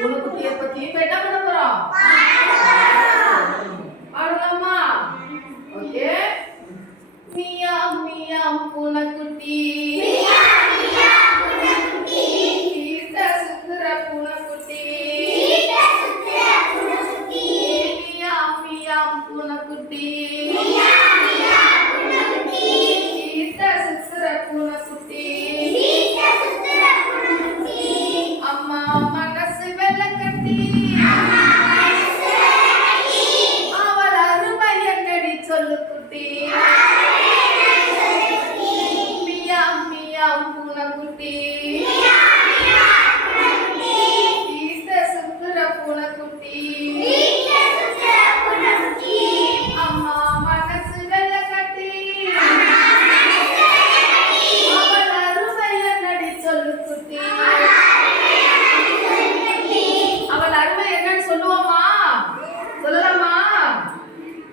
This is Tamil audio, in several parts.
பூனைக்குட்டியை பத்தி இப்ப என்ன பண்ண போறோம்? பாடலாமா? ஓகே. மியாவ் மியாவ் பூனைக்குட்டி, வீட்ட சுத்துற பூனைக்குட்டி, மியாவ் மியாவ் பூனைக்குட்டி, வீட்ட சுத்துற பூனைக்குட்டி. அம்மா மனசு வெள்ளக்கட்டி, அவள் அருமை என்னடி சொல்லு குட்டி. மியாவ் மியாவ் பூனைக்குட்டி, வீட்ட சுத்துற பூனைக்குட்டி. அம்மா மனசு வெள்ளக்கட்டி, அவள் அருமை என்னடி சொல்லு குட்டி. அவள் அருமை என்னன்னு சொல்லுவோமா? சொல்லலாமா?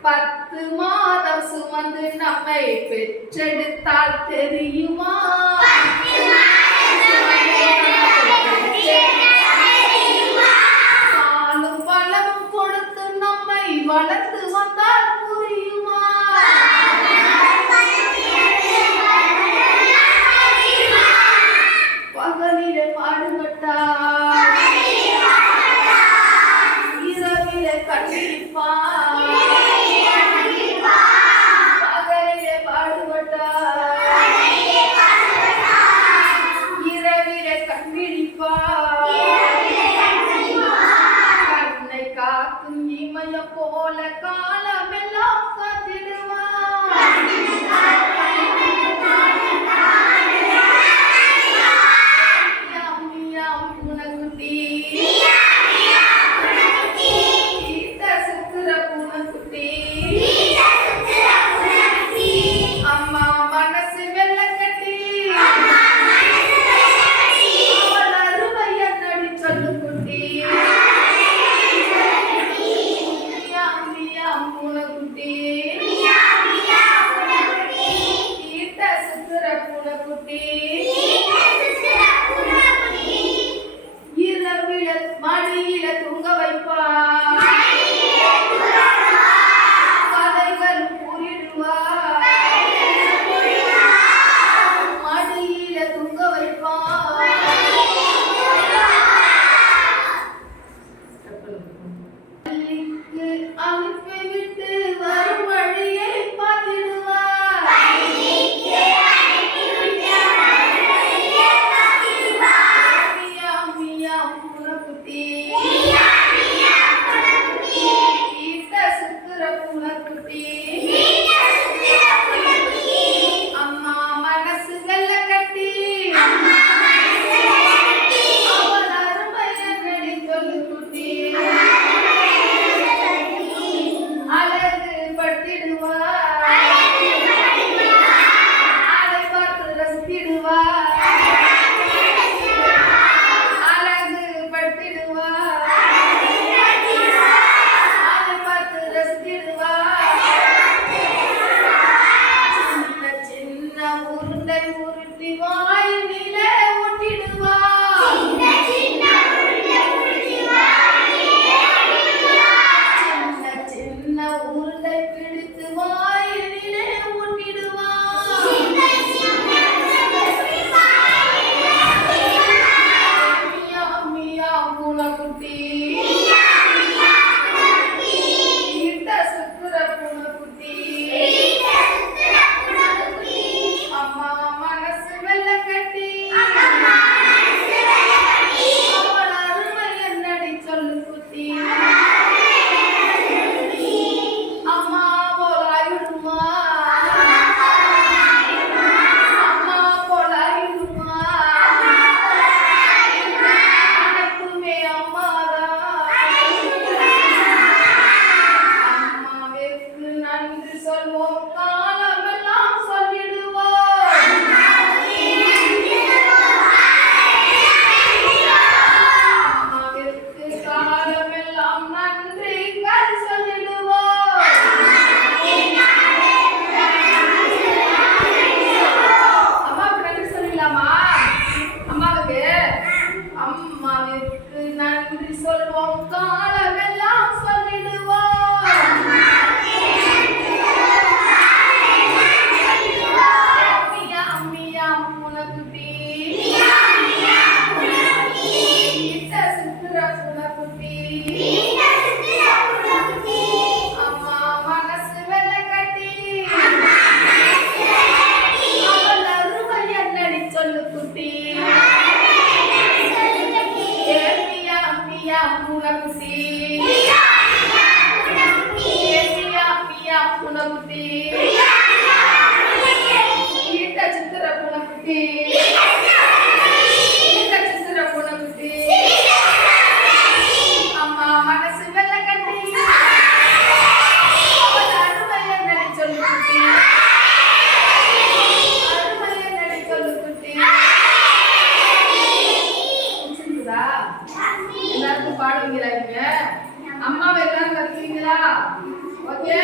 10 மாதம் சுமந்து நம்மை பெற்றெடுத்தால் தெரியுமா? பாலும் பழமும் கொடுத்து நம்மை வளர்த்து வந்தால் புரியுமா? பகலிலே பாடுபட்டார், இரவிலே கண்டிப்பார். பகலிலே பாடுபட்டார், இரவிலே கண்டிப்பார். கண்ணை காக்கும் இமயம் போல காலமெல்லாம் காத்திடுவார். மியாவ் மியாவ் பூனைக்குட்டி, வீட்ட சுத்துற பூனைக்குட்டி. அம்மா மனசு வெள்ளக்கட்டி, அவள் அருமை என்னடி சொல்லு குட்டி. மியாவ் மியாவ் பூனைக்குட்டி, வீட்ட சுத்துற பூனைக்குட்டி. இரவில மடியில தூங்க வைப்பார், கதைகள் கூறிடுவார். மடியில தூங்க வைப்பார், பள்ளிக்கு அனுப்பிவிட்டு வரும் வழியை பார்த்திடுவார். மியாவ் மியாவ் பூனைக்குட்டி, வீட்ட சுத்துற பூனைக்குட்டி. அம்மா மனசு வெள்ளக்கட்டி, அவள் அருமை என்னடி சொல்லு குட்டி. ஓகே